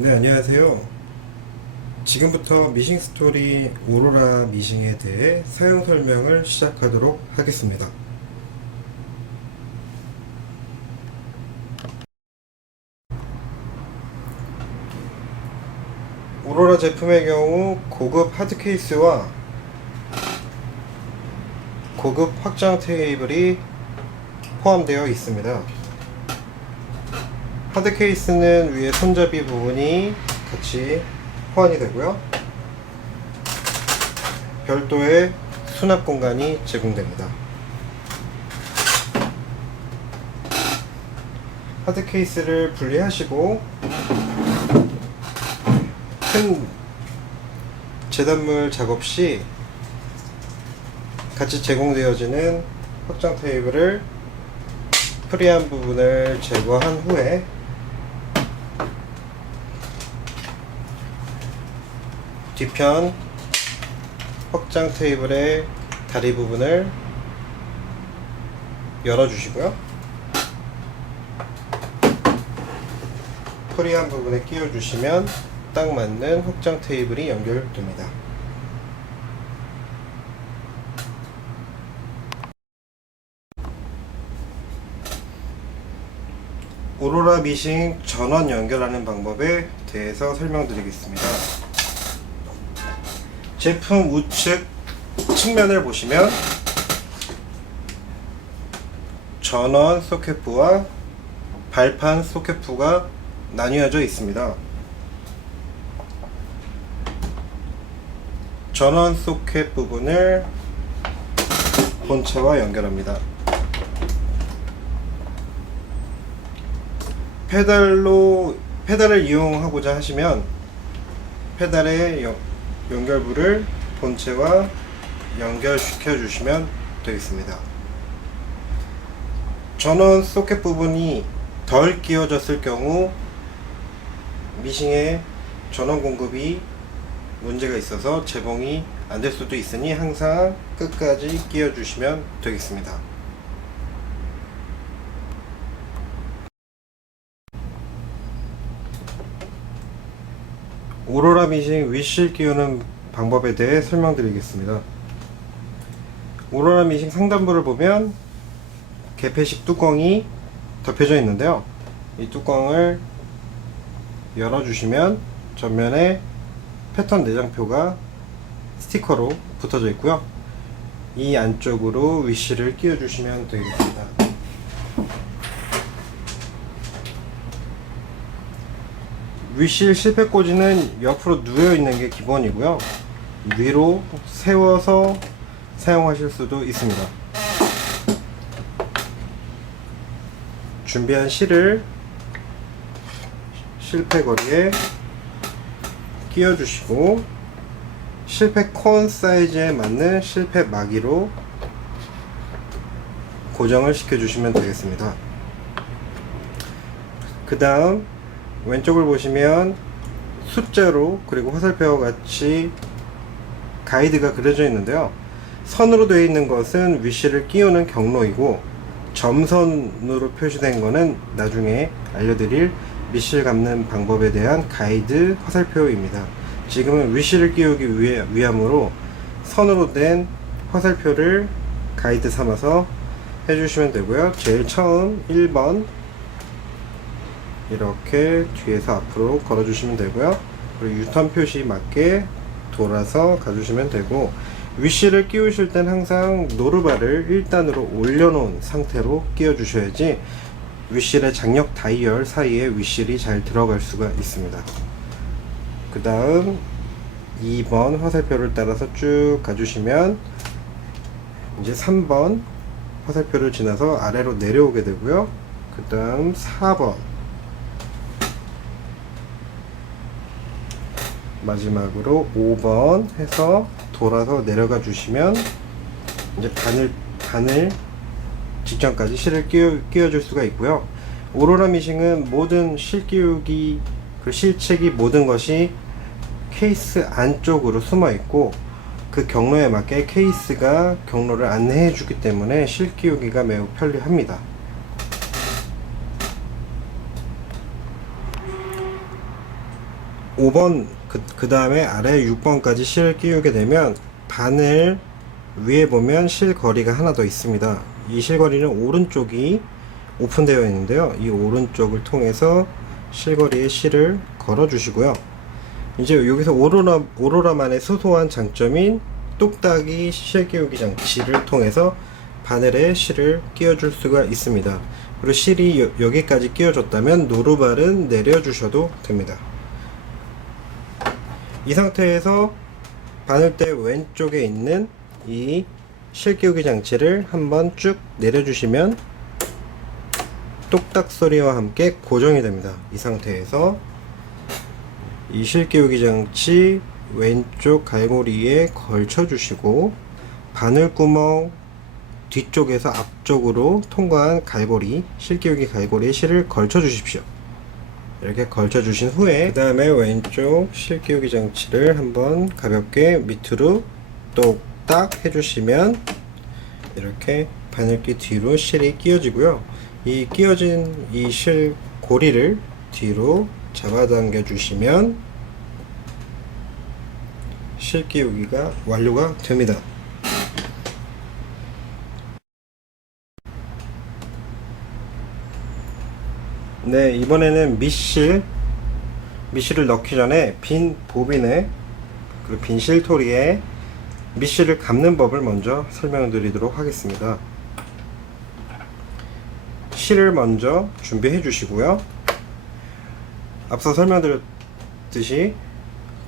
네, 안녕하세요. 지금부터 미싱 스토리 오로라 미싱에 대해 사용 설명을 시작하도록 하겠습니다. 오로라 제품의 경우 고급 하드 케이스와 고급 확장 테이블이 포함되어 있습니다. 하드 케이스는 위에 손잡이 부분이 같이 호환이 되고요. 별도의 수납 공간이 제공됩니다. 하드 케이스를 분리하시고 큰 재단물 작업 시 같이 제공되어지는 확장 테이블을 프리한 부분을 제거한 후에 뒤편 확장 테이블의 다리 부분을 열어주시고요. 프리한 부분에 끼워주시면 딱 맞는 확장 테이블이 연결됩니다. 오로라 미싱 전원 연결하는 방법에 대해서 설명드리겠습니다. 제품 우측 측면을 보시면 전원 소켓부와 발판 소켓부가 나뉘어져 있습니다. 전원 소켓 부분을 본체와 연결합니다. 페달을 이용하고자 하시면 페달의 연결부를 본체와 연결시켜 주시면 되겠습니다. 전원 소켓 부분이 덜 끼워졌을 경우 미싱의 전원 공급이 문제가 있어서 재봉이 안 될 수도 있으니 항상 끝까지 끼워 주시면 되겠습니다. 오로라 미싱 윗실 끼우는 방법에 대해 설명드리겠습니다. 오로라 미싱 상단부를 보면 개폐식 뚜껑이 덮여져 있는데요. 이 뚜껑을 열어주시면 전면에 패턴 내장표가 스티커로 붙어져 있고요. 이 안쪽으로 윗실을 끼워주시면 되겠습니다. 윗실 실패 꽂이는 옆으로 누워 있는 게 기본이고요. 위로 세워서 사용하실 수도 있습니다. 준비한 실을 실패 거리에 끼워 주시고 실패 콘 사이즈에 맞는 실패 마기로 고정을 시켜 주시면 되겠습니다. 그 다음 왼쪽을 보시면 숫자로 그리고 화살표와 같이 가이드가 그려져 있는데요. 선으로 되어 있는 것은 윗실을 끼우는 경로이고 점선으로 표시된 것은 나중에 알려드릴 밑실 감는 방법에 대한 가이드 화살표입니다. 지금은 윗실을 끼우기 위함으로 선으로 된 화살표를 가이드 삼아서 해주시면 되고요. 제일 처음 1번 이렇게 뒤에서 앞으로 걸어주시면 되고요. 그리고 유턴 표시 맞게 돌아서 가주시면 되고, 윗실을 끼우실 땐 항상 노루발을 1단으로 올려놓은 상태로 끼워 주셔야지 윗실의 장력 다이얼 사이에 윗실이 잘 들어갈 수가 있습니다. 그 다음 2번 화살표를 따라서 쭉 가주시면 이제 3번 화살표를 지나서 아래로 내려오게 되고요. 그 다음 4번 마지막으로 5번 해서 돌아서 내려가 주시면 이제 바늘 직전까지 실을 끼워 줄 수가 있고요. 오로라 미싱은 모든 실 끼우기, 그 실책이 모든 것이 케이스 안쪽으로 숨어 있고 그 경로에 맞게 케이스가 경로를 안내해 주기 때문에 실 끼우기가 매우 편리합니다. 5번 그 다음에 아래 6번까지 실을 끼우게 되면 바늘 위에 보면 실거리가 하나 더 있습니다. 이 실거리는 오른쪽이 오픈되어 있는데요. 이 오른쪽을 통해서 실거리에 실을 걸어 주시고요. 이제 여기서 오로라만의 소소한 장점인 똑딱이 실 끼우기 장치를 통해서 바늘에 실을 끼워 줄 수가 있습니다. 그리고 실이 여기까지 끼워졌다면 노루발은 내려 주셔도 됩니다. 이 상태에서 바늘대 왼쪽에 있는 이 실 끼우기 장치를 한번 쭉 내려주시면 똑딱 소리와 함께 고정이 됩니다. 이 상태에서 이 실 끼우기 장치 왼쪽 갈고리에 걸쳐 주시고 바늘구멍 뒤쪽에서 앞쪽으로 통과한 갈고리, 실 끼우기 갈고리에 실을 걸쳐 주십시오. 이렇게 걸쳐 주신 후에 그 다음에 왼쪽 실 끼우기 장치를 한번 가볍게 밑으로 똑딱 해주시면 이렇게 바늘기 뒤로 실이 끼워지고요. 이 끼워진 이 실 고리를 뒤로 잡아당겨 주시면 실 끼우기가 완료가 됩니다. 네, 이번에는 밑실을 넣기 전에 빈 보빈에 그리고 빈 실토리에 밑실을 감는 법을 먼저 설명드리도록 하겠습니다. 실을 먼저 준비해 주시고요. 앞서 설명드렸듯이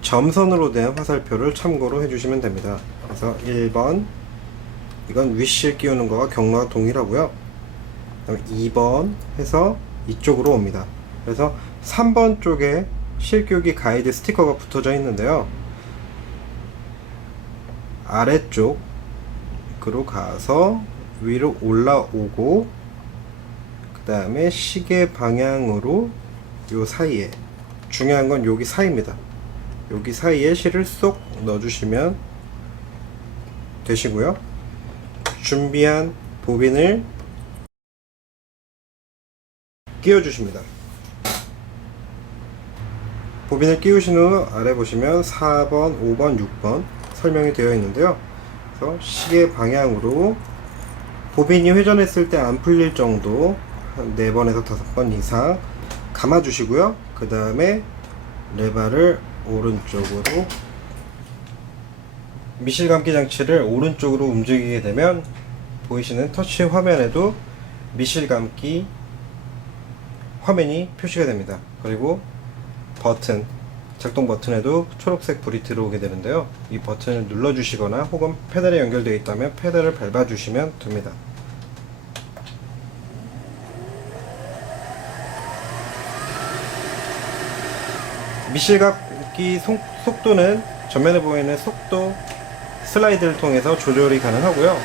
점선으로 된 화살표를 참고로 해주시면 됩니다. 그래서 1번 이건 윗실 끼우는 거와 경로와 동일하고요. 그다음에 2번 해서 이쪽으로 옵니다. 그래서 3번 쪽에 실 끼우기 가이드 스티커가 붙어져 있는데요. 아래쪽으로 가서 위로 올라오고 그 다음에 시계 방향으로 요 사이에, 중요한 건 여기 사이입니다. 여기 사이에 실을 쏙 넣어주시면 되시고요. 준비한 보빈을 끼워주십니다. 보빈을 끼우신 후 아래 보시면 4번, 5번, 6번 설명이 되어 있는데요. 그래서 시계 방향으로 보빈이 회전했을 때 안 풀릴 정도 한 4번에서 5번 이상 감아 주시고요. 그 다음에 레바를 오른쪽으로, 미실 감기 장치를 오른쪽으로 움직이게 되면 보이시는 터치 화면에도 미실 감기 화면이 표시가 됩니다. 그리고 버튼, 작동 버튼에도 초록색 불이 들어오게 되는데요. 이 버튼을 눌러 주시거나 혹은 페달에 연결되어 있다면 페달을 밟아 주시면 됩니다. 미실 감기 속도는 전면에 보이는 속도 슬라이드를 통해서 조절이 가능하고요.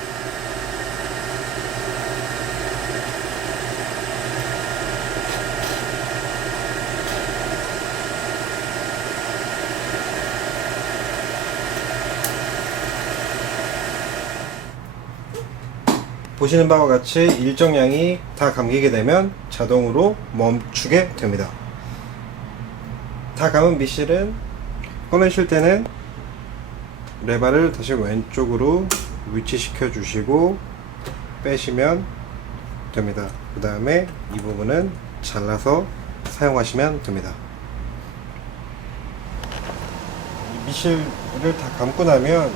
보시는 바와 같이 일정량이 다 감기게 되면 자동으로 멈추게 됩니다. 다 감은 미실은 꺼내실 때는 레바를 다시 왼쪽으로 위치시켜 주시고 빼시면 됩니다. 그 다음에 이 부분은 잘라서 사용하시면 됩니다. 이 미실을 다 감고 나면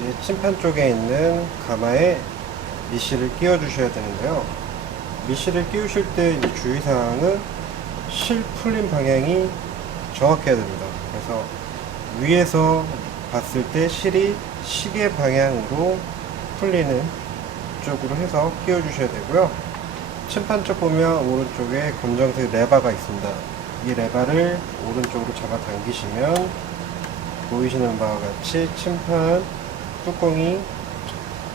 이제 침판 쪽에 있는 가마에 미실을 끼워 주셔야 되는데요. 미실을 끼우실 때 주의사항은 실 풀림 방향이 정확해야 됩니다. 그래서 위에서 봤을 때 실이 시계 방향으로 풀리는 쪽으로 해서 끼워 주셔야 되고요. 침판 쪽 보면 오른쪽에 검정색 레바가 있습니다. 이 레바를 오른쪽으로 잡아 당기시면 보이시는 바와 같이 침판 뚜껑이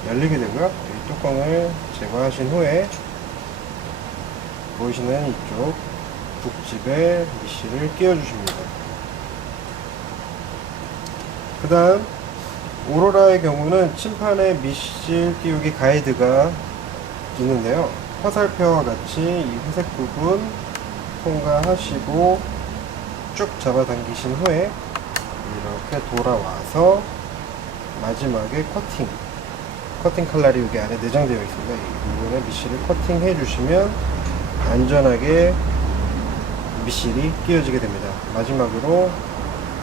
열리게 되고요. 이 뚜껑을 제거하신 후에 보이시는 이쪽 북집에 미실을 끼워 주십니다. 그 다음 오로라의 경우는 침판에 미실 끼우기 가이드가 있는데요. 화살표와 같이 이 회색 부분 통과하시고 쭉 잡아당기신 후에 이렇게 돌아와서 마지막에 커팅 칼날이 여기 안에 내장되어 있습니다. 이 부분에 미실을 커팅해 주시면 안전하게 미실이 끼워지게 됩니다. 마지막으로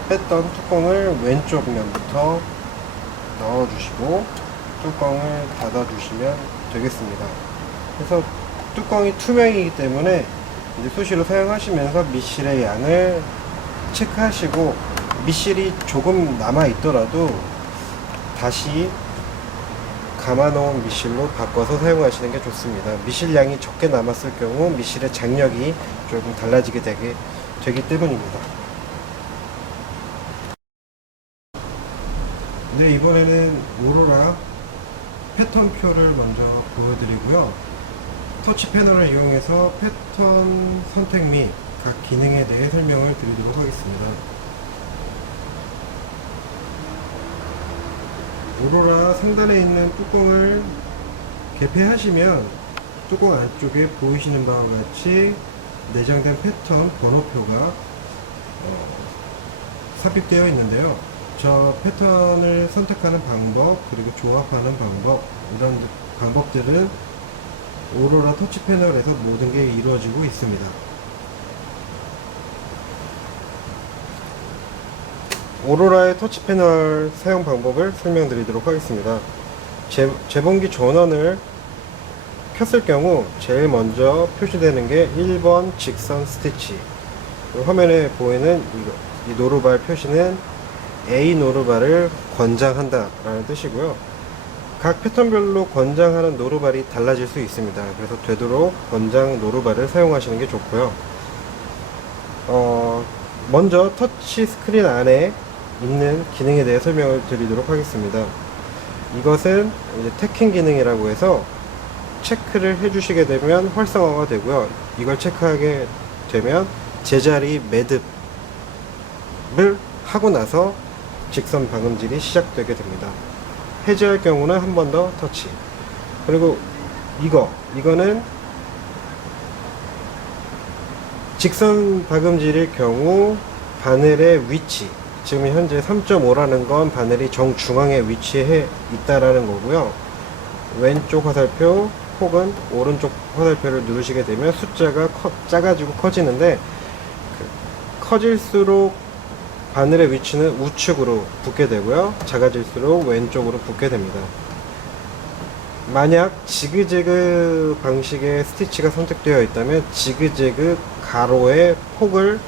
뺐던 뚜껑을 왼쪽 면부터 넣어주시고 뚜껑을 닫아주시면 되겠습니다. 그래서 뚜껑이 투명이기 때문에 이제 수시로 사용하시면서 미실의 양을 체크하시고 미실이 조금 남아 있더라도 다시 감아놓은 미실로 바꿔서 사용하시는 게 좋습니다. 미실 양이 적게 남았을 경우 미실의 장력이 조금 달라지게 되기 때문입니다. 네, 이번에는 오로라 패턴표를 먼저 보여드리고요. 터치 패널을 이용해서 패턴 선택 및 각 기능에 대해 설명을 드리도록 하겠습니다. 오로라 상단에 있는 뚜껑을 개폐하시면 뚜껑 안쪽에 보이시는 바와 같이 내장된 패턴 번호표가 삽입되어 있는데요. 저 패턴을 선택하는 방법, 그리고 조합하는 방법, 이런 방법들은 오로라 터치 패널에서 모든 게 이루어지고 있습니다. 오로라의 터치 패널 사용 방법을 설명드리도록 하겠습니다. 재본기 전원을 켰을 경우 제일 먼저 표시되는 게 1번 직선 스티치, 화면에 보이는 이 노루발 표시는 A 노루발을 권장한다 라는 뜻이고요. 각 패턴별로 권장하는 노루발이 달라질 수 있습니다. 그래서 되도록 권장 노루발을 사용하시는 게 좋고요. 먼저 터치 스크린 안에 있는 기능에 대해 설명을 드리도록 하겠습니다. 이것은 이제 태킹 기능이라고 해서 체크를 해주시게 되면 활성화가 되고요. 이걸 체크하게 되면 제자리 매듭을 하고 나서 직선 방음질이 시작되게 됩니다. 해제할 경우는 한 번 더 터치. 그리고 이거는 직선 박음질일 경우 바늘의 위치, 지금 현재 3.5라는 건 바늘이 정중앙에 위치해 있다라는 거고요. 왼쪽 화살표 혹은 오른쪽 화살표를 누르시게 되면 숫자가 작아지고 커지는데, 커질수록 바늘의 위치는 우측으로 붙게 되고요, 작아질수록 왼쪽으로 붙게 됩니다. 만약 지그재그 방식의 스티치가 선택되어 있다면 지그재그 가로의 폭을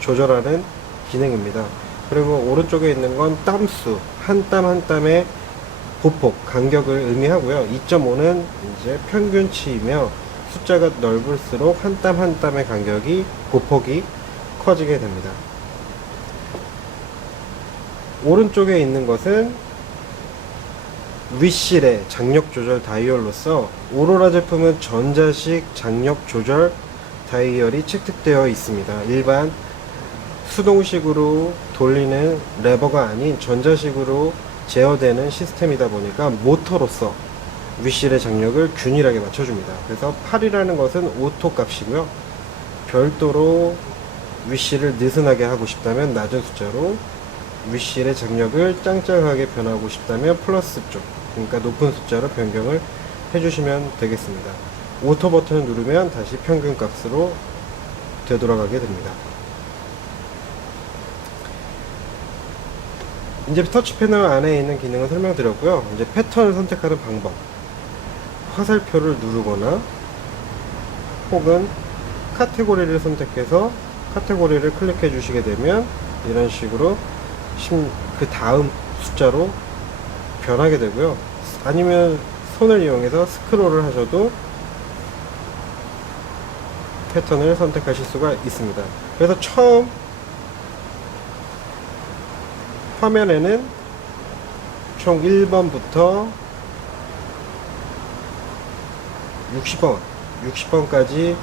조절하는 기능입니다. 그리고 오른쪽에 있는 건 땀수, 한 땀 한 땀의 보폭, 간격을 의미하고요. 2.5는 이제 평균치이며 숫자가 넓을수록 한 땀 한 땀의 간격이, 보폭이 커지게 됩니다. 오른쪽에 있는 것은 윗실의 장력 조절 다이얼로서, 오로라 제품은 전자식 장력 조절 다이얼이 채택되어 있습니다. 일반 수동식으로 돌리는 레버가 아닌 전자식으로 제어되는 시스템이다 보니까 모터로서 윗실의 장력을 균일하게 맞춰줍니다. 그래서 8이라는 것은 오토 값이고요. 별도로 윗실을 느슨하게 하고 싶다면 낮은 숫자로, 윗실의 장력을 짱짱하게 변하고 싶다면 플러스 쪽, 그러니까 높은 숫자로 변경을 해주시면 되겠습니다. 오토 버튼을 누르면 다시 평균 값으로 되돌아가게 됩니다. 이제 터치 패널 안에 있는 기능을 설명드렸고요. 이제 패턴을 선택하는 방법, 화살표를 누르거나 혹은 카테고리를 선택해서 카테고리를 클릭해 주시게 되면 이런 식으로 그 다음 숫자로 변하게 되고요. 아니면 손을 이용해서 스크롤을 하셔도 패턴을 선택하실 수가 있습니다. 그래서 처음 화면에는 총 1번부터 60번까지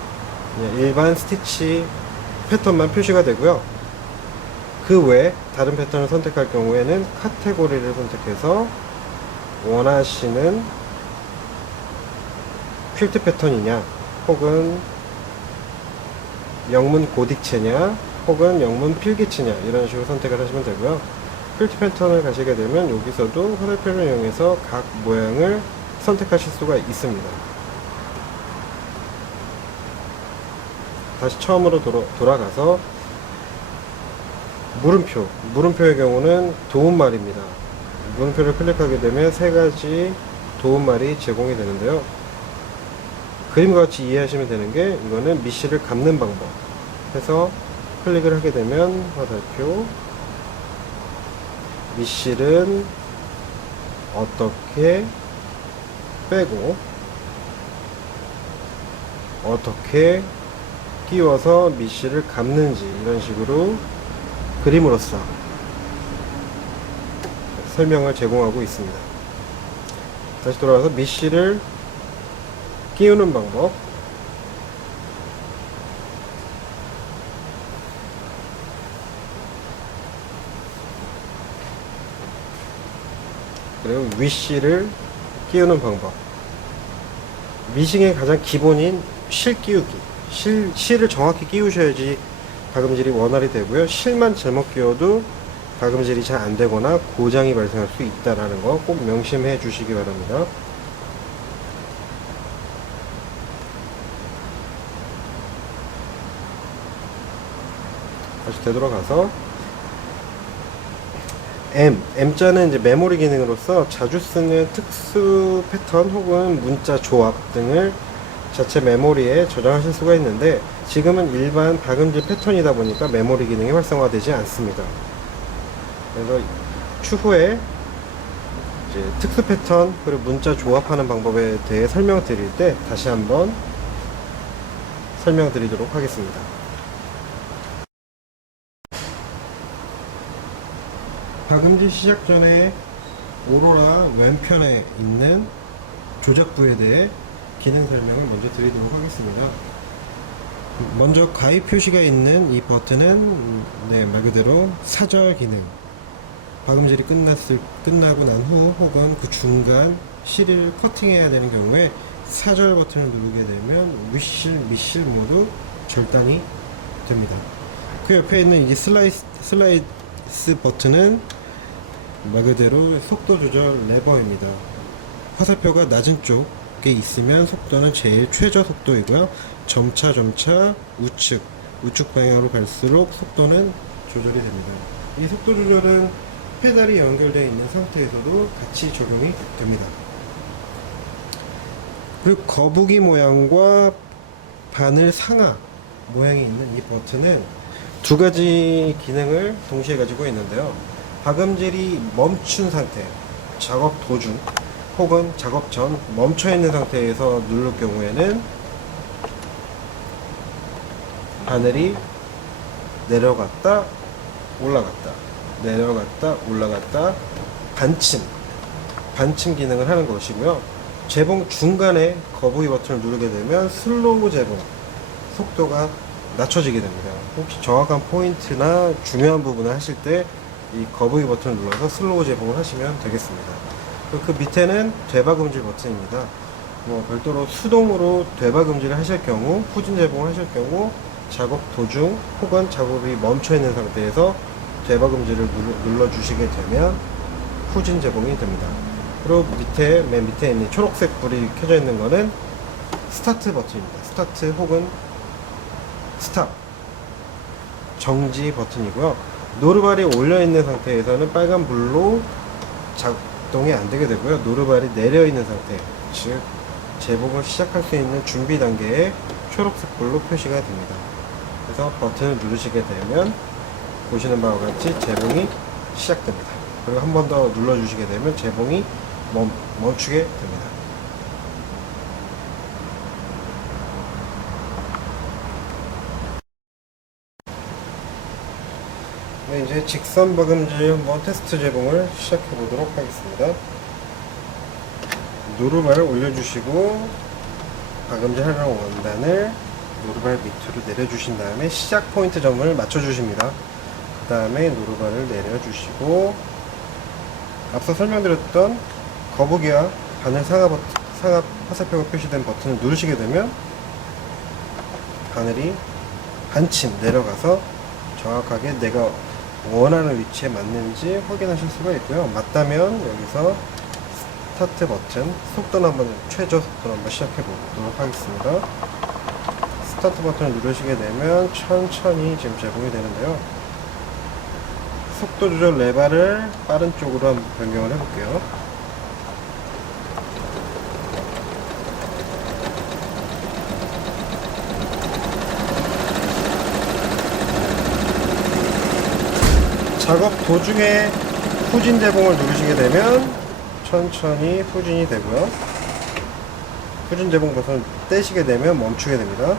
일반 스티치 패턴만 표시가 되고요. 그 외에 다른 패턴을 선택할 경우에는 카테고리를 선택해서 원하시는 퀼트 패턴이냐, 혹은 영문 고딕체냐, 혹은 영문 필기치냐 이런 식으로 선택을 하시면 되고요. 필트 패턴을 가시게 되면 여기서도 화살표를 이용해서 각 모양을 선택하실 수가 있습니다. 다시 처음으로 돌아가서 물음표의 경우는 도움말입니다. 물음표를 클릭하게 되면 세 가지 도움말이 제공이 되는데요. 그림과 같이 이해하시면 되는 게, 이거는 미씨를 감는 방법 해서 클릭을 하게 되면 화살표, 미씨는 어떻게 빼고 어떻게 끼워서 미씨를 감는지, 이런 식으로 그림으로써 설명을 제공하고 있습니다. 다시 돌아와서 미씨를 끼우는 방법, 그리고 위씨를 끼우는 방법. 미싱의 가장 기본인 실 끼우기, 실을 정확히 끼우셔야지 박음질이 원활히 되고요. 실만 잘못 끼워도 박음질이 잘 안되거나 고장이 발생할 수 있다는 거 꼭 명심해 주시기 바랍니다. 다시 되돌아가서 M자는 이제 메모리 기능으로서 자주 쓰는 특수 패턴 혹은 문자 조합 등을 자체 메모리에 저장하실 수가 있는데, 지금은 일반 박음질 패턴이다 보니까 메모리 기능이 활성화되지 않습니다. 그래서 추후에 이제 특수 패턴 그리고 문자 조합하는 방법에 대해 설명드릴 때 다시 한번 설명드리도록 하겠습니다. 박음질 시작 전에 오로라 왼편에 있는 조작부에 대해 기능 설명을 먼저 드리도록 하겠습니다. 먼저 가입 표시가 있는 이 버튼은 말 그대로 사절 기능, 박음질이 끝나고 난 후 혹은 그 중간 실을 커팅해야 되는 경우에 사절 버튼을 누르게 되면 위실, 미실 모두 절단이 됩니다. 그 옆에 있는 이 슬라이스 버튼은 말 그대로 속도 조절 레버입니다. 화살표가 낮은 쪽에 있으면 속도는 제일 최저 속도이고요. 점차 우측 방향으로 갈수록 속도는 조절이 됩니다. 이 속도 조절은 페달이 연결되어 있는 상태에서도 같이 적용이 됩니다. 그리고 거북이 모양과 바늘 상하 모양이 있는 이 버튼은 두 가지 기능을 동시에 가지고 있는데요. 박음질이 멈춘 상태, 작업 도중 혹은 작업 전 멈춰 있는 상태에서 누를 경우에는 바늘이 내려갔다 올라갔다 반침 기능을 하는 것이고요. 재봉 중간에 거북이 버튼을 누르게 되면 슬로우 재봉, 속도가 낮춰지게 됩니다. 혹시 정확한 포인트나 중요한 부분을 하실 때 이 거북이 버튼을 눌러서 슬로우 재봉을 하시면 되겠습니다. 그 밑에는 되박음질 버튼입니다. 별도로 수동으로 되박음질을 하실 경우, 후진 재봉을 하실 경우 작업 도중 혹은 작업이 멈춰 있는 상태에서 되박음질을 눌러주시게 되면 후진 재봉이 됩니다. 그리고 맨 밑에 있는 초록색 불이 켜져 있는 거는 스타트 버튼입니다. 스타트 혹은 스탑, 정지 버튼이고요. 노르발이 올려 있는 상태에서는 빨간 불로 작동이 안 되게 되고요. 노르발이 내려 있는 상태, 즉 재봉을 시작할 수 있는 준비 단계에 초록색 불로 표시가 됩니다. 그래서 버튼을 누르시게 되면 보시는 바와 같이 재봉이 시작됩니다. 그리고 한 번 더 눌러주시게 되면 재봉이 멈추게 됩니다. 네, 이제 직선 박음질 한번 테스트 재봉을 시작해 보도록 하겠습니다. 노루발을 올려주시고 박음질 하려는 원단을 노루발 밑으로 내려주신 다음에 시작 포인트 점을 맞춰주십니다. 그 다음에 노루발을 내려주시고 앞서 설명드렸던 거북이와 바늘 상하 화살표가 표시된 버튼을 누르시게 되면 바늘이 반침 내려가서 정확하게 내가 원하는 위치에 맞는지 확인하실 수가 있고요. 맞다면 여기서 스타트 버튼, 속도는 한번, 최저 속도를 한번 시작해 보도록 하겠습니다. 스타트 버튼을 누르시게 되면 천천히 지금 제공이 되는데요. 속도 조절 레버를 빠른 쪽으로 한번 변경을 해볼게요. 작업 도중에 후진 제봉을 누르시게 되면 천천히 후진이 되고요. 후진 제봉 버튼을 떼시게 되면 멈추게 됩니다.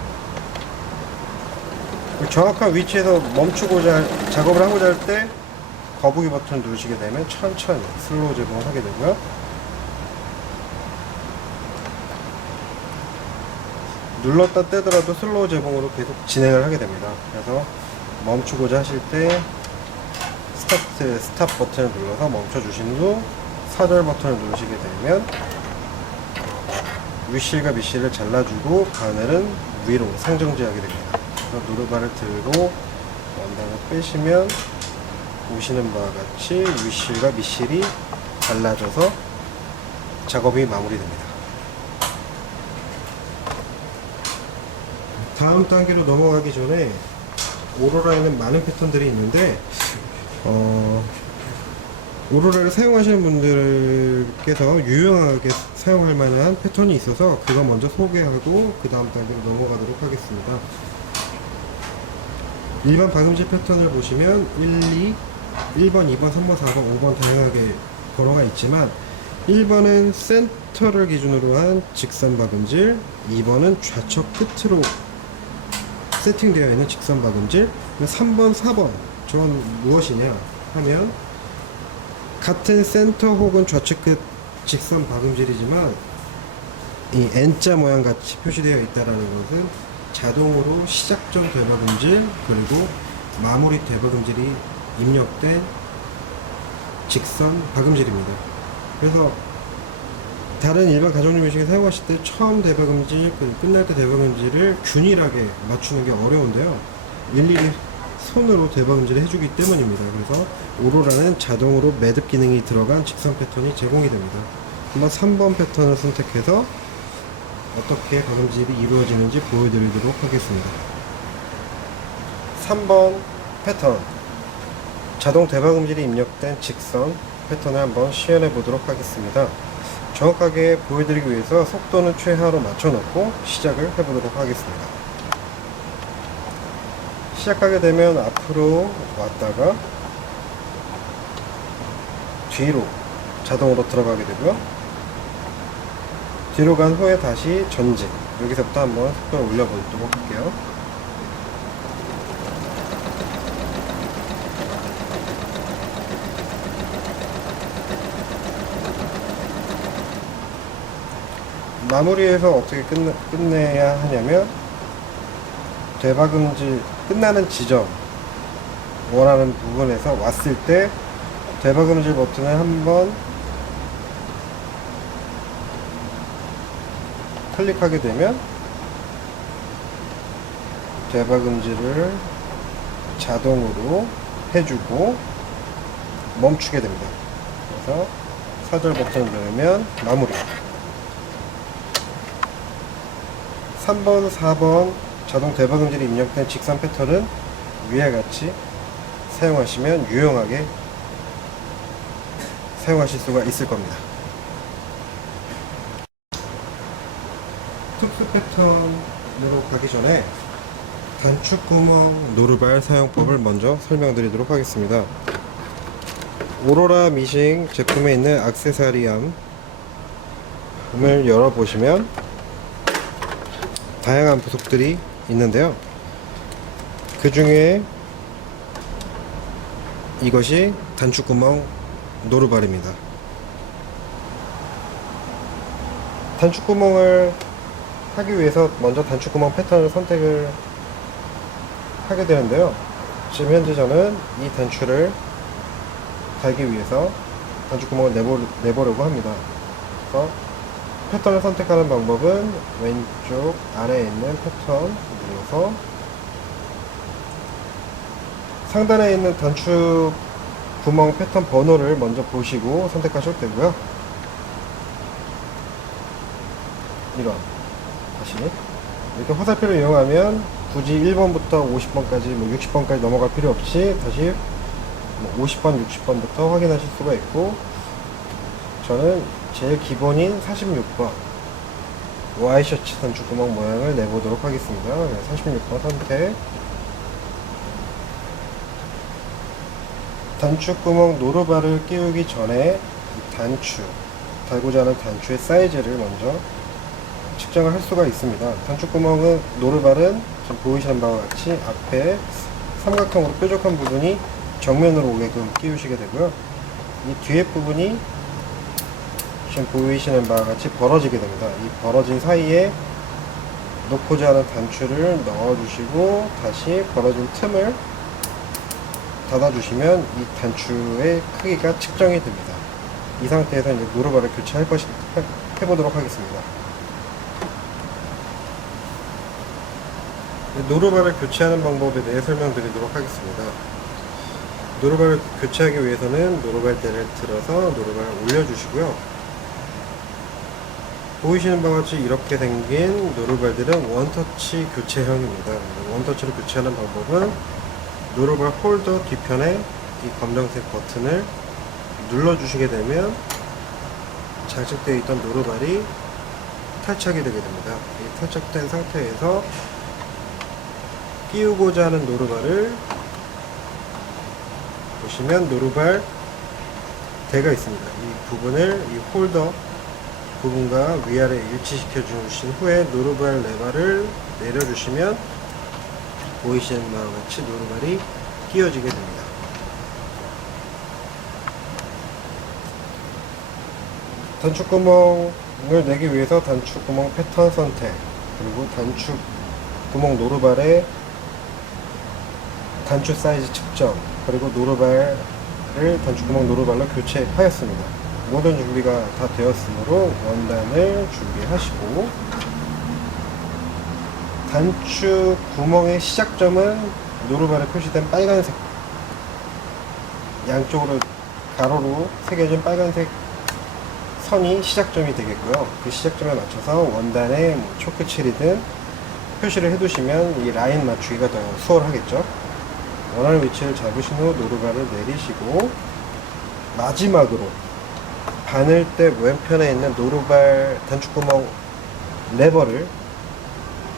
정확한 위치에서 멈추고자 작업을 하고자 할 때 거북이 버튼을 누르시게 되면 천천히 슬로우 제봉을 하게 되고요. 눌렀다 떼더라도 슬로우 제봉으로 계속 진행을 하게 됩니다. 그래서 멈추고자 하실 때 스탑 버튼을 눌러서 멈춰 주신 후 사절 버튼을 누르시게 되면 윗실과 밑실을 잘라주고 바늘은 위로 상정지하게 됩니다. 그래서 누르바를 들고 원단을 빼시면 보시는 바와 같이 윗실과 밑실이 잘라져서 작업이 마무리됩니다. 다음 단계로 넘어가기 전에 오로라에는 많은 패턴들이 있는데 오로라를 사용하시는 분들께서 유용하게 사용할 만한 패턴이 있어서 그거 먼저 소개하고 그 다음 단계로 넘어가도록 하겠습니다. 일반 박음질 패턴을 보시면 1번, 2번, 3번, 4번, 5번 다양하게 번호가 있지만 1번은 센터를 기준으로 한 직선 박음질, 2번은 좌측 끝으로 세팅되어 있는 직선 박음질, 3번, 4번 저건 무엇이냐 하면 같은 센터 혹은 좌측 끝 직선 박음질이지만 이 N자 모양 같이 표시되어 있다라는 것은 자동으로 시작점 대박음질 그리고 마무리 대박음질이 입력된 직선 박음질입니다. 그래서 다른 일반 가정용 미싱을 사용하실 때 처음 대박음질 그리고 끝날 때 대박음질을 균일하게 맞추는 게 어려운데요. 일일이 손으로 대박음질을 해주기 때문입니다. 그래서 오로라는 자동으로 매듭 기능이 들어간 직선 패턴이 제공이 됩니다. 한번 3번 패턴을 선택해서 어떻게 박음질이 이루어지는지 보여드리도록 하겠습니다. 3번 패턴 자동 대박음질이 입력된 직선 패턴을 한번 시연해 보도록 하겠습니다. 정확하게 보여드리기 위해서 속도는 최하로 맞춰놓고 시작을 해보도록 하겠습니다. 시작하게 되면 앞으로 왔다가 뒤로 자동으로 들어가게 되고요. 뒤로 간 후에 다시 전진. 여기서부터 한번 속도를 올려보도록 할게요. 마무리해서 어떻게 끝내야 하냐면 대박음질 끝나는 지점 원하는 부분에서 왔을 때 대박음질 버튼을 한번 클릭하게 되면 대박음질을 자동으로 해주고 멈추게 됩니다. 그래서 사절 버튼을 누르면 마무리. 3번, 4번 자동 대박음질이 입력된 직선 패턴은 위와 같이 사용하시면 유용하게 사용하실 수가 있을 겁니다. 특수 패턴으로 가기 전에 단축구멍 노루발 사용법을 먼저 설명드리도록 하겠습니다. 오로라 미싱 제품에 있는 액세서리함을 열어보시면 다양한 부속들이 있는데요. 그 중에 이것이 단축구멍 노루발입니다. 단축구멍을 하기 위해서 먼저 단축구멍 패턴을 선택을 하게 되는데요. 지금 현재 저는 이 단추를 달기 위해서 단축구멍을 내보려고 합니다. 그래서 패턴을 선택하는 방법은 왼쪽 아래에 있는 패턴 눌러서 상단에 있는 단축 구멍 패턴 번호를 먼저 보시고 선택하셔도 되고요. 이런 다시 이렇게 화살표를 이용하면 굳이 1번부터 50번까지 60번까지 넘어갈 필요 없이 다시 50번, 60번부터 확인하실 수가 있고, 저는 제일 기본인 46번 와이셔츠 단축 구멍 모양을 내보도록 하겠습니다. 46번 선택. 단축구멍 노루발을 끼우기 전에 달고자 하는 단추의 사이즈를 먼저 측정을 할 수가 있습니다. 단축구멍은 노루발은 지금 보이시는 바와 같이 앞에 삼각형으로 뾰족한 부분이 정면으로 오게끔 끼우시게 되고요. 이 뒤에 부분이 지금 보이시는 바와 같이 벌어지게 됩니다. 이 벌어진 사이에 놓고자 하는 단추를 넣어주시고 다시 벌어진 틈을 닫아주시면 이 단추의 크기가 측정이 됩니다. 이 상태에서 이제 노루발을 해보도록 하겠습니다. 노루발을 교체하는 방법에 대해 설명드리도록 하겠습니다. 노루발을 교체하기 위해서는 노루발대를 들어서 노루발을 올려주시고요. 보이시는 바와 같이 이렇게 생긴 노루발들은 원터치 교체형입니다. 원터치로 교체하는 방법은 노루발 홀더 뒤편에 이 검정색 버튼을 눌러주시게 되면 장착되어 있던 노루발이 탈착이 되게 됩니다. 이 탈착된 상태에서 끼우고자 하는 노루발을 보시면 노루발 대가 있습니다. 이 부분을 이 홀더 부분과 위아래 일치시켜 주신 후에 노루발 레버를 내려주시면 보이시는 바와 같이 노루발이 끼워지게 됩니다. 단축구멍을 내기 위해서 단축구멍 패턴 선택, 그리고 단축구멍 노루발의 단추 사이즈 측정, 그리고 노루발을 단축구멍 노루발로 교체하였습니다. 모든 준비가 다 되었으므로 원단을 준비하시고, 단추 구멍의 시작점은 노루발에 표시된 빨간색, 양쪽으로 가로로 새겨진 빨간색 선이 시작점이 되겠고요. 그 시작점에 맞춰서 원단에 초크 칠이든 표시를 해두시면 이 라인 맞추기가 더 수월하겠죠. 원하는 위치를 잡으신 후 노루발을 내리시고, 마지막으로 바늘대 왼편에 있는 노루발 단축구멍 레버를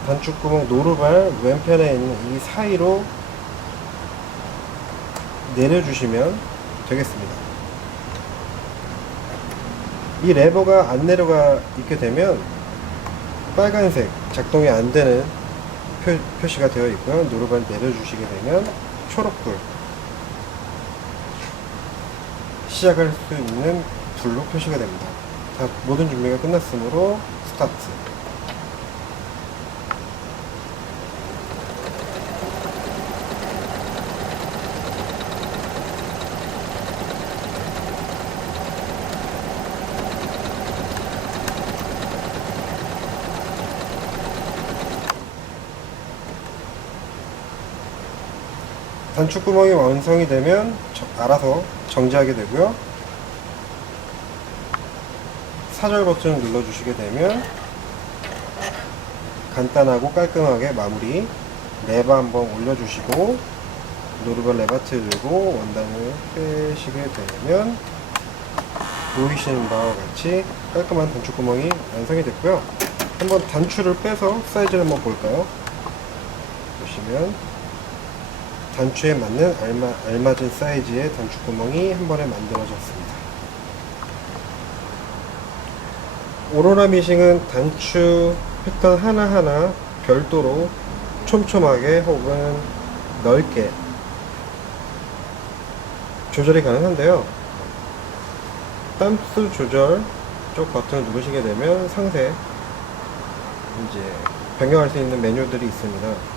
단축구멍 노루발 왼편에 있는 이 사이로 내려주시면 되겠습니다. 이 레버가 안 내려가 있게 되면 빨간색 작동이 안 되는 표시가 되어 있고요. 노루발 내려주시게 되면 초록불, 시작할 수 있는 불로 표시가 됩니다. 자, 모든 준비가 끝났으므로 스타트. 단축구멍이 완성이 되면 알아서 정지하게 되고요. 사절 버튼을 눌러주시게 되면 간단하고 깔끔하게 마무리. 레버 한번 올려주시고 노루발 레버트 들고 원단을 빼시게 되면 보이시는 바와 같이 깔끔한 단축구멍이 완성이 됐고요. 한번 단추를 빼서 사이즈를 한번 볼까요? 보시면 단추에 맞는 알맞은 사이즈의 단축구멍이 한 번에 만들어졌습니다. 오로라 미싱은 단추 패턴 하나하나 별도로 촘촘하게 혹은 넓게 조절이 가능한데요. 땀수 조절 쪽 버튼을 누르시게 되면 상세 이제 변경할 수 있는 메뉴들이 있습니다.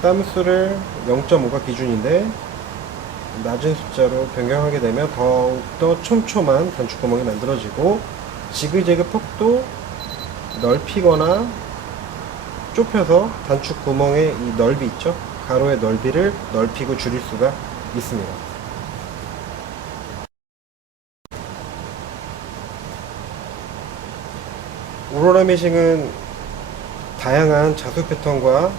땀수를 0.5가 기준인데 낮은 숫자로 변경하게 되면 더욱더 촘촘한 단축구멍이 만들어지고, 지그재그 폭도 넓히거나 좁혀서 단축구멍의 이 넓이 있죠, 가로의 넓이를 넓히고 줄일 수가 있습니다. 오로라 미싱은 다양한 자수 패턴과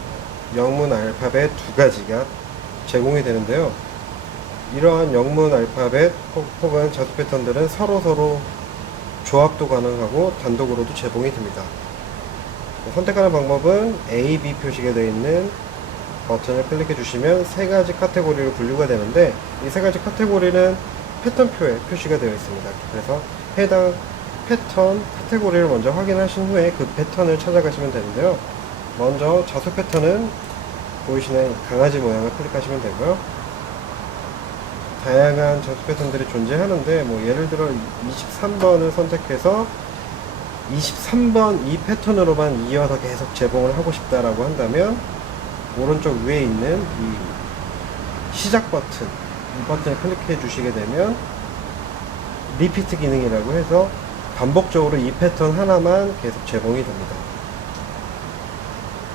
영문 알파벳 두 가지가 제공이 되는데요. 이러한 영문 알파벳 혹은 자수 패턴들은 서로 조합도 가능하고 단독으로도 제공이 됩니다. 선택하는 방법은 A, B 표시가 되어 있는 버튼을 클릭해 주시면 세 가지 카테고리로 분류가 되는데, 이 세 가지 카테고리는 패턴표에 표시가 되어 있습니다. 그래서 해당 패턴 카테고리를 먼저 확인하신 후에 그 패턴을 찾아가시면 되는데요. 먼저 자수 패턴은 보이시는 강아지 모양을 클릭하시면 되고요. 다양한 자수 패턴들이 존재하는데, 예를 들어 23번을 선택해서 23번 이 패턴으로만 이어서 계속 제봉을 하고 싶다라고 한다면, 오른쪽 위에 있는 이 시작 버튼, 이 버튼을 클릭해 주시게 되면 리피트 기능이라고 해서 반복적으로 이 패턴 하나만 계속 제공이 됩니다.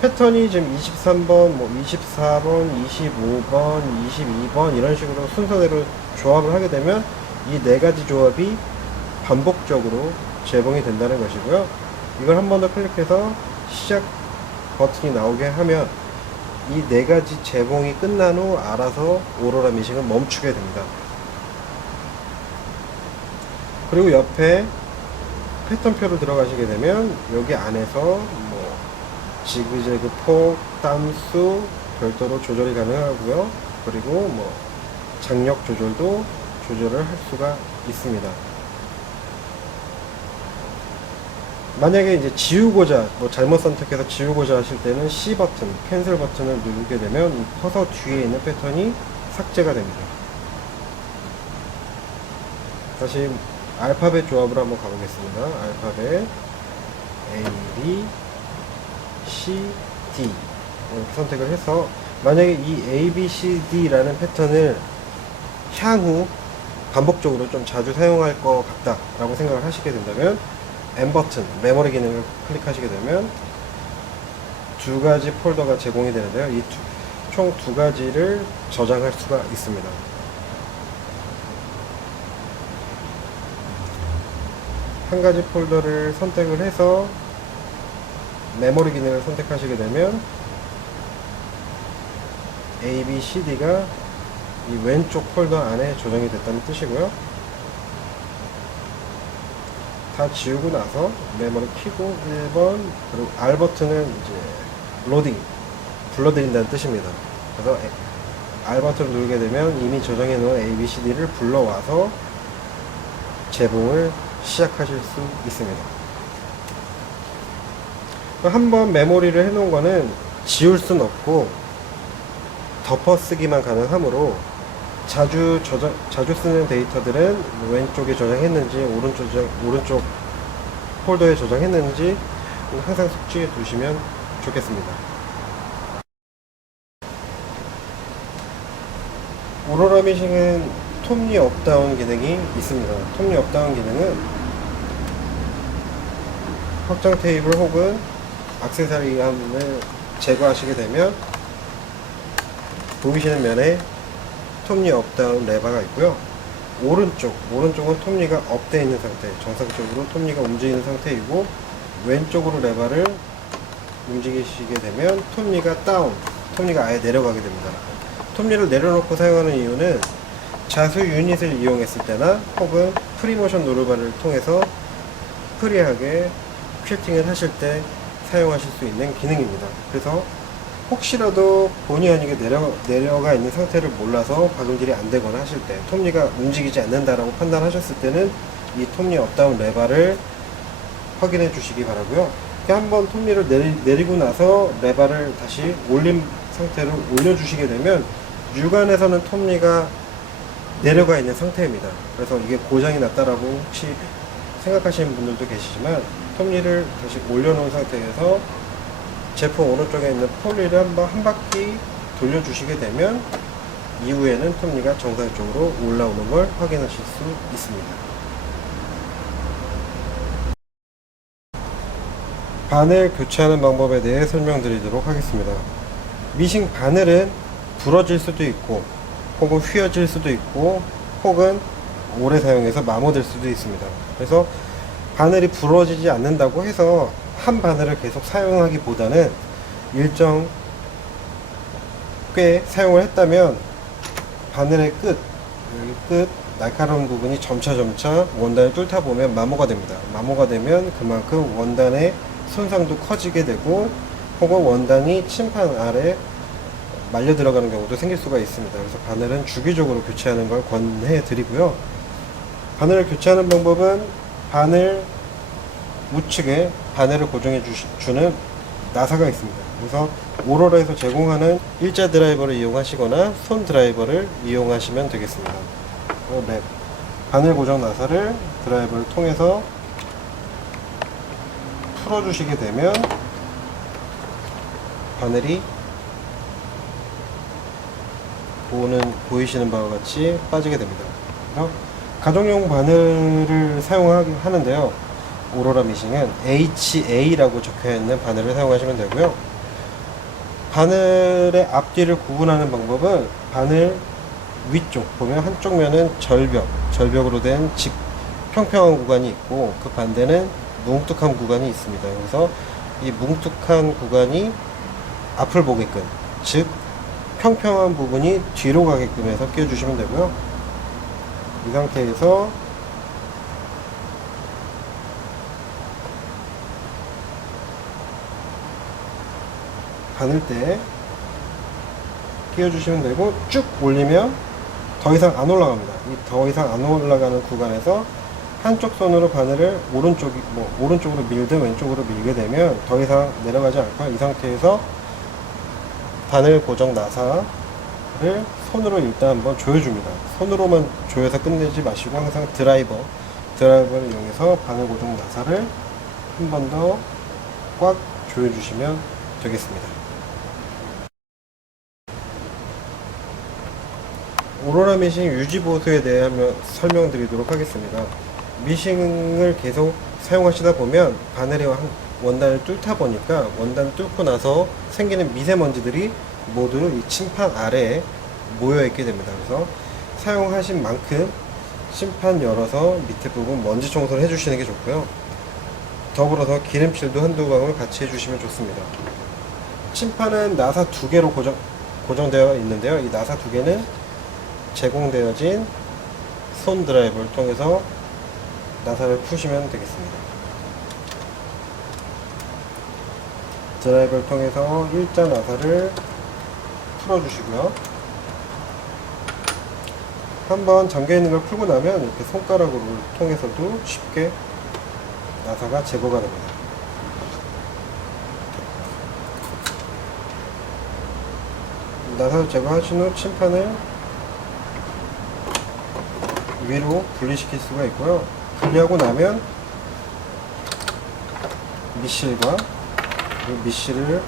패턴이 지금 23번, 24번, 25번, 22번 이런 식으로 순서대로 조합을 하게 되면 이 네 가지 조합이 반복적으로 제공이 된다는 것이고요. 이걸 한 번 더 클릭해서 시작 버튼이 나오게 하면 이 네 가지 제공이 끝난 후 알아서 오로라 미싱은 멈추게 됩니다. 그리고 옆에 패턴표로 들어가시게 되면 여기 안에서 지그재그 폭, 땀수 별도로 조절이 가능하고요. 그리고 장력 조절도 조절을 할 수가 있습니다. 만약에 이제 지우고자, 잘못 선택해서 지우고자 하실 때는 C 버튼, 캔슬 버튼을 누르게 되면 이 커서 뒤에 있는 패턴이 삭제가 됩니다. 다시 알파벳 조합으로 한번 가보겠습니다. 알파벳 A, B, C, D 이렇게 선택을 해서, 만약에 이 A, B, C, D라는 패턴을 향후 반복적으로 좀 자주 사용할 것 같다 라고 생각을 하시게 된다면 M 버튼, 메모리 기능을 클릭하시게 되면 두 가지 폴더가 제공이 되는데요. 이 총 두 가지를 저장할 수가 있습니다. 한 가지 폴더를 선택을 해서 메모리 기능을 선택하시게 되면 A, B, C, D가 이 왼쪽 폴더 안에 저장이 됐다는 뜻이고요. 다 지우고 나서 메모를 키고 1번, 그리고 R 버튼은 이제 로딩, 불러드린다는 뜻입니다. 그래서 R 버튼을 누르게 되면 이미 저장해 놓은 A, B, C, D를 불러와서 제봉을 시작하실 수 있습니다. 한번 메모리를 해 놓은 거는 지울 순 없고 덮어쓰기만 가능하므로 자주 쓰는 데이터들은 왼쪽에 저장했는지 오른쪽 폴더에 저장했는지 항상 숙지해 두시면 좋겠습니다. 오로라 미싱은 톱니 업다운 기능이 있습니다. 톱니 업다운 기능은 확장 테이블 혹은 액세서리함을 제거하시게 되면 보이시는 면에 톱니 업다운 레버가 있고요. 오른쪽은 톱니가 업되어 있는 상태, 정상적으로 톱니가 움직이는 상태이고, 왼쪽으로 레버를 움직이시게 되면 톱니가 다운, 톱니가 아예 내려가게 됩니다. 톱니를 내려놓고 사용하는 이유는 자수 유닛을 이용했을 때나 혹은 프리모션 노르바를 통해서 프리하게 퀼팅을 하실 때 사용하실 수 있는 기능입니다. 그래서 혹시라도 본의 아니게 내려가 있는 상태를 몰라서 박음질이 안 되거나 하실 때, 톱니가 움직이지 않는다라고 판단하셨을 때는 이 톱니 업다운 레버를 확인해 주시기 바라고요. 한번 톱니를 내리고 나서 레버를 다시 올린 상태로 올려주시게 되면 육안에서는 톱니가 내려가 있는 상태입니다. 그래서 이게 고장이 났다라고 혹시 생각하시는 분들도 계시지만, 톱니를 다시 올려놓은 상태에서 제품 오른쪽에 있는 폴리를 한 바퀴 돌려주시게 되면 이후에는 톱니가 정상적으로 올라오는 걸 확인하실 수 있습니다. 바늘 교체하는 방법에 대해 설명드리도록 하겠습니다. 미싱 바늘은 부러질 수도 있고 혹은 휘어질 수도 있고 혹은 오래 사용해서 마모될 수도 있습니다. 그래서 바늘이 부러지지 않는다고 해서 한 바늘을 계속 사용하기보다는 일정 꽤 사용을 했다면 바늘의 끝, 여기 끝 날카로운 부분이 점차 원단을 뚫다 보면 마모가 됩니다. 마모가 되면 그만큼 원단의 손상도 커지게 되고 혹은 원단이 침판 아래 말려 들어가는 경우도 생길 수가 있습니다. 그래서 바늘은 주기적으로 교체하는 걸 권해 드리고요. 바늘을 교체하는 방법은 바늘 우측에 바늘을 고정해 주는 나사가 있습니다. 그래서 오로라에서 제공하는 일자 드라이버를 이용하시거나 손 드라이버를 이용하시면 되겠습니다. 랩 바늘 고정 나사를 드라이버를 통해서 풀어주시게 되면 바늘이 보이시는 바와 같이 빠지게 됩니다. 그래서 가정용 바늘을 사용하는데요. 오로라 미싱은 HA라고 적혀있는 바늘을 사용하시면 되고요. 바늘의 앞뒤를 구분하는 방법은 바늘 위쪽 보면 한쪽 면은 절벽으로 된 평평한 구간이 있고 그 반대는 뭉툭한 구간이 있습니다. 그래서 이 뭉툭한 구간이 앞을 보게끔, 즉 평평한 부분이 뒤로 가게끔 해서 끼워주시면 되고요. 이 상태에서 바늘대 끼워주시면 되고 쭉 올리면 더 이상 안 올라갑니다. 이 더 이상 안 올라가는 구간에서 한쪽 손으로 바늘을 오른쪽으로 밀든 왼쪽으로 밀게 되면 더 이상 내려가지 않고 이 상태에서 바늘 고정 나사를 손으로 일단 한번 조여줍니다. 손으로만 조여서 끝내지 마시고 항상 드라이버를 이용해서 바늘 고정 나사를 한 번 더 꽉 조여주시면 되겠습니다. 오로라 미싱 유지 보수에 대해 한번 설명드리도록 하겠습니다. 미싱을 계속 사용하시다 보면 바늘이 원단을 뚫다 보니까 원단을 뚫고 나서 생기는 미세먼지들이 모두 이 침판 아래에 모여 있게 됩니다. 그래서 사용하신 만큼 침판 열어서 밑에 부분 먼지 청소를 해주시는 게 좋고요. 더불어서 기름칠도 한두 방울 같이 해주시면 좋습니다. 침판은 나사 2개로 고정되어 있는데요. 이 나사 2개는 제공되어진 손 드라이버를 통해서 나사를 푸시면 되겠습니다. 드라이버를 통해서 일자 나사를 풀어주시고요. 한번 잠겨있는 걸 풀고 나면 이렇게 손가락으로 통해서도 쉽게 나사가 제거가 됩니다. 나사를 제거하신 후 침판을 위로 분리시킬 수가 있고요. 분리하고 나면 밑실과 밑실을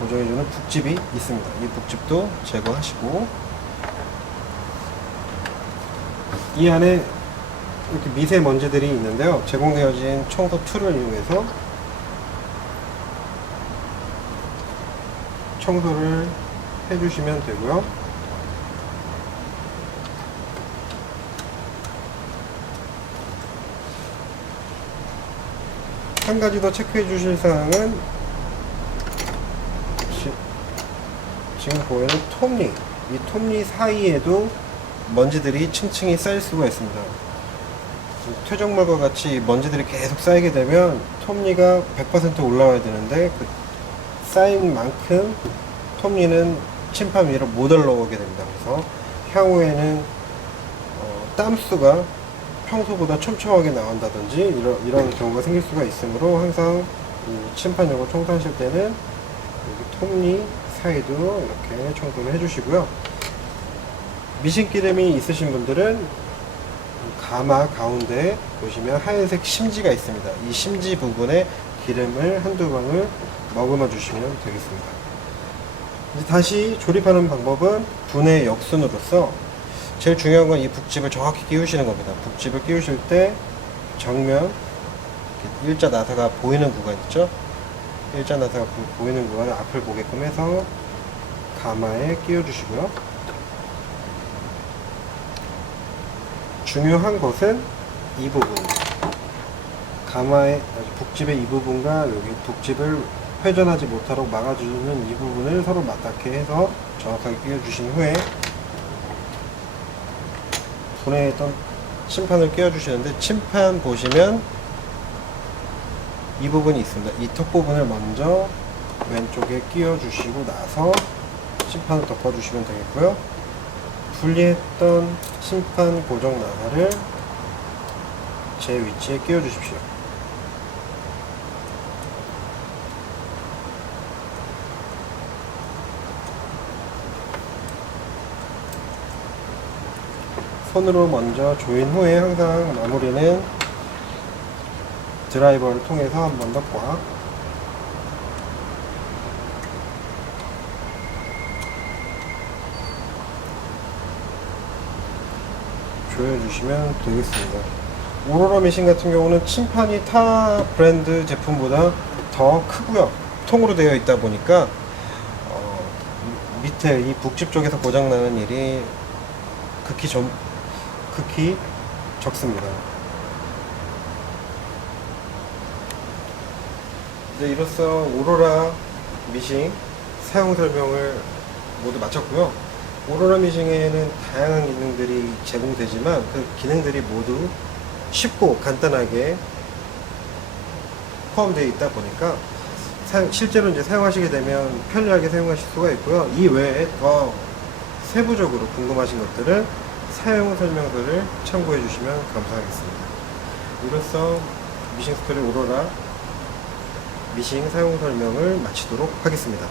고정해주는 북집이 있습니다. 이 북집도 제거하시고 이 안에 이렇게 미세먼지들이 있는데요. 제공되어진 청소 툴을 이용해서 청소를 해주시면 되고요. 한 가지 더 체크해 주실 사항은 지금 보이는 톱니, 이 톱니 사이에도 먼지들이 층층이 쌓일 수가 있습니다. 퇴적물과 같이 먼지들이 계속 쌓이게 되면 톱니가 100% 올라와야 되는데 그 쌓인 만큼 톱니는 침판 위로 못 올라오게 됩니다. 그래서 향후에는 땀수가 평소보다 촘촘하게 나온다든지 이런 경우가 생길 수가 있으므로 항상 이 침판 요거 청소하실 때는 여기 톱니 사이도 이렇게 청소를 해주시고요. 미싱기름이 있으신 분들은 가마 가운데 보시면 하얀색 심지가 있습니다. 이 심지 부분에 기름을 한두 방울 머금어 주시면 되겠습니다. 이제 다시 조립하는 방법은 분해 역순으로서 제일 중요한 건 이 북집을 정확히 끼우시는 겁니다. 북집을 끼우실 때 정면 일자 나사가 보이는 구간 있죠? 일자 나사가 보이는 구간을 앞을 보게끔 해서 가마에 끼워 주시고요. 중요한 것은 이 부분, 가마의 북집의 이 부분과 여기 북집을 회전하지 못하도록 막아주는 이 부분을 서로 맞닿게 해서 정확하게 끼워주신 후에 분해했던 침판을 끼워주시는데, 침판 보시면 이 부분이 있습니다. 이 턱 부분을 먼저 왼쪽에 끼워주시고 나서 침판을 덮어주시면 되겠고요. 분리했던 침판 고정 나사를 제 위치에 끼워주십시오. 손으로 먼저 조인 후에 항상 마무리는 드라이버를 통해서 한 번 더 꽉 조여주시면 되겠습니다. 오로라 미싱 같은 경우는 침판이 타 브랜드 제품보다 더 크고요. 통으로 되어 있다 보니까 밑에 이 북집 쪽에서 고장나는 일이 극히 적습니다. 이제 이로써 오로라 미싱 사용 설명을 모두 마쳤고요. 오로라 미싱에는 다양한 기능들이 제공되지만 그 기능들이 모두 쉽고 간단하게 포함되어 있다 보니까 실제로 이제 사용하시게 되면 편리하게 사용하실 수가 있고요. 이 외에 더 세부적으로 궁금하신 것들은 사용 설명서를 참고해 주시면 감사하겠습니다. 이로써 미싱 스토리 오로라 미싱 사용 설명을 마치도록 하겠습니다.